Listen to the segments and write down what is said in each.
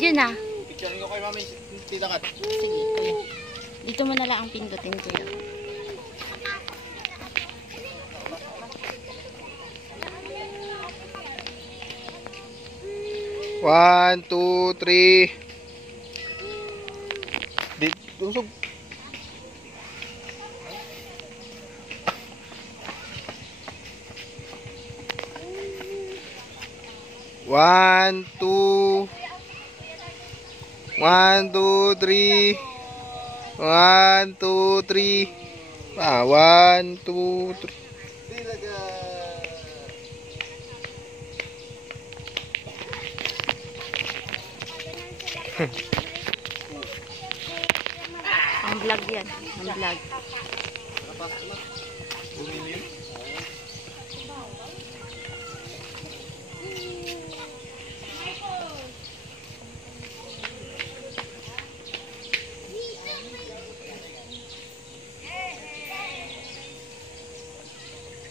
video na. Picture nyo kay mami, titakat. Sige, kuya. Dito mo na lang ang pindutin, kuya. One, two, three. Usog. One, two, three. 1, 2, 3. Ah, 1, 2, 3. Ang vlog yan. Ang vlog.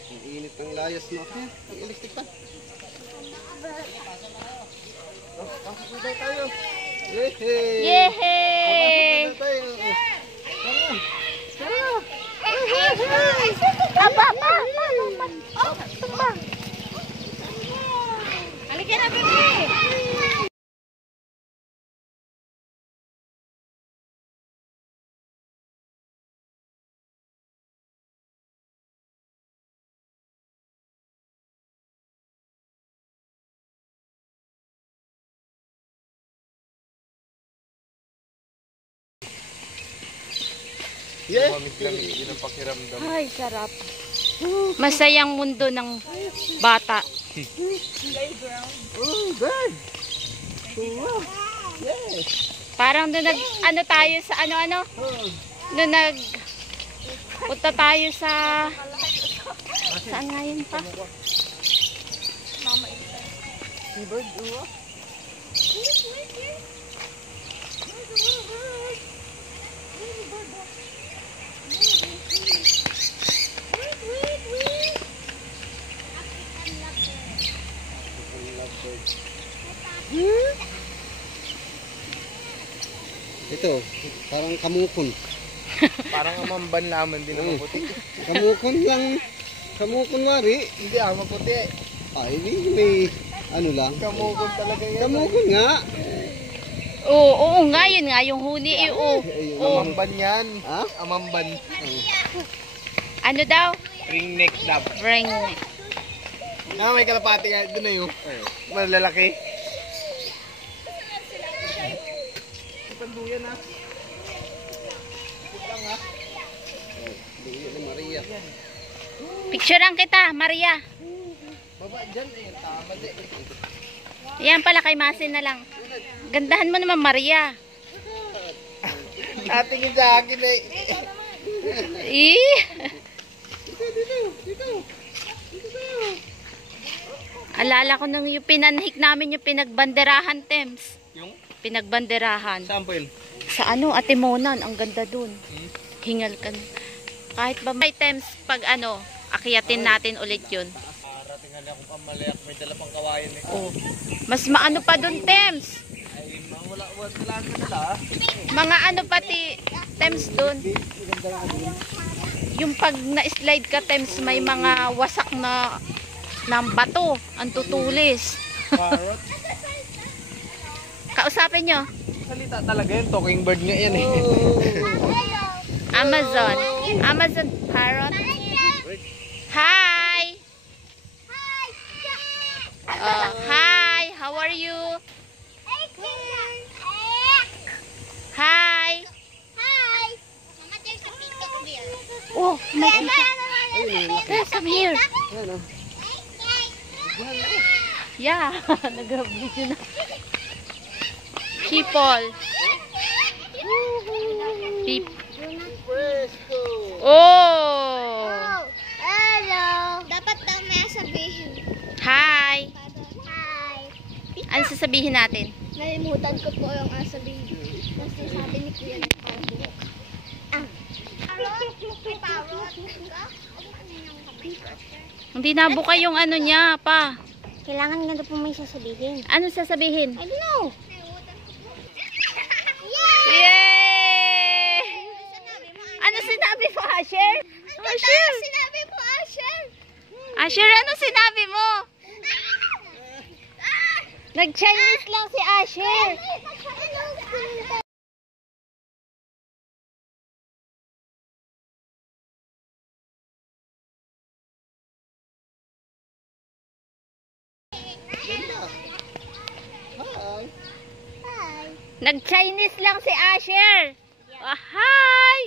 Ang init ng layas mo. Ang electric pa. Pasok na tayo. Yehey! Yehey! Pasok na tayo. Aba, pa! Halika na, bebe! Yes! Lamig-lamig din ang pakiramdam. Ay, sarap. Masayang mundo ng bata. Oh, bird! Oh, yes! Parang doon ano tayo sa ano-ano? Doon punta tayo sa saan nga yun pa? Bird, oh. Ito, parang kamukon. Parang amamban laman din ang maputi. Kamukon lang. Kamukon wari. Hindi maputi. Ay, hindi may ano lang. Kamukon talaga yan. Kamukon nga. Oo nga, yun nga, yung huni. Amamban yan. Ha? Amamban. Ano daw? Ringneck dab. Ringneck. May kalapati nga. Doon na yun. Malalaki. Duyan ha. Lang ha. Duyan na Maria. Picturean kita, Maria. Baba dyan eh. Tama din. Yan pala kay Masin na lang. Gandahan mo naman, Maria. Natingin sa akin eh. Dito. Alala ko nung yung pinanhik namin yung pinagbanderahan, Tems. Yung? Pinagbanderahan. Saan po yun? Sa Atimonan, ang ganda dun. Hingal ka. Kahit ba may Tems, pag akiyatin natin ulit yun. Ratingan ako pamalayak, may dala pang kawayan eh. Oh. Mas maano pa dun, Tems. Ay, wala ka nila. Mga pati, Tems dun. Yung pag na-slide ka, Tems, may mga wasak na ng bato, ang tutulis. Parrot. Kausapin nyo. Salita talaga yun, talking bird nga yan eh. Amazon parrot. Hi! Hi! How are you? Hi! Oh, come here. Yeah, nag-video na. People. Oh! Hello! Dapat daw may sabihin. Hi! Hi! Ano sasabihin natin? Nalimutan ko po yung sabihin. Kasi sabi ni Kuya na parang buhok. Hindi nabuka yung niya pa. Kailangan nga daw po may sasabihin. Ano sasabihin? I don't know. Asher, ano sinabi mo? Nag-Chinese lang si Asher. Hi. Nag-Chinese lang si Asher. Oh, hi!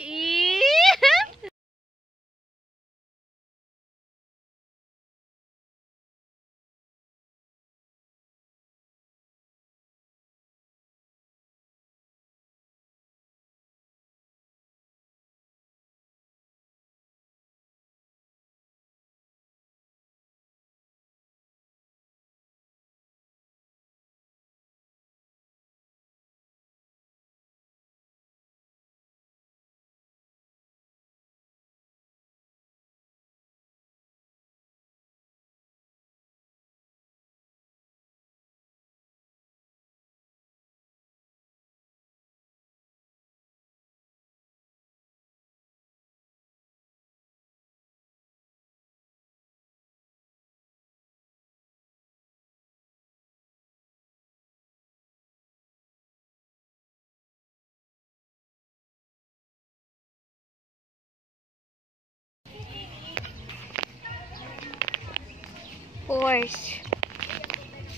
Horse.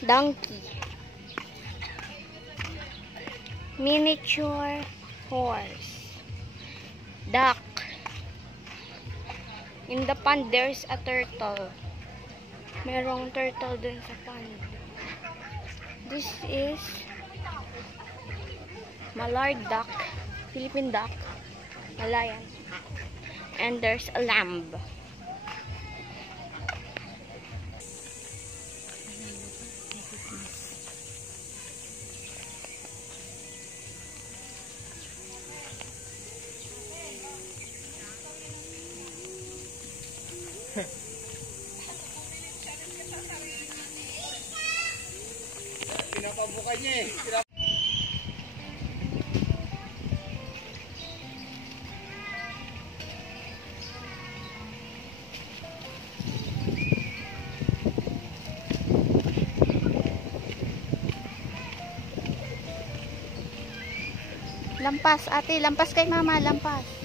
Donkey. Miniature horse. Duck. In the pond, there's a turtle. Merong turtle dun sa pond. This is mallard duck. Philippine duck. Malayan. And there's a lamb. Pinapabukan niya eh. Lampas, ate. Lampas kay mama. Lampas.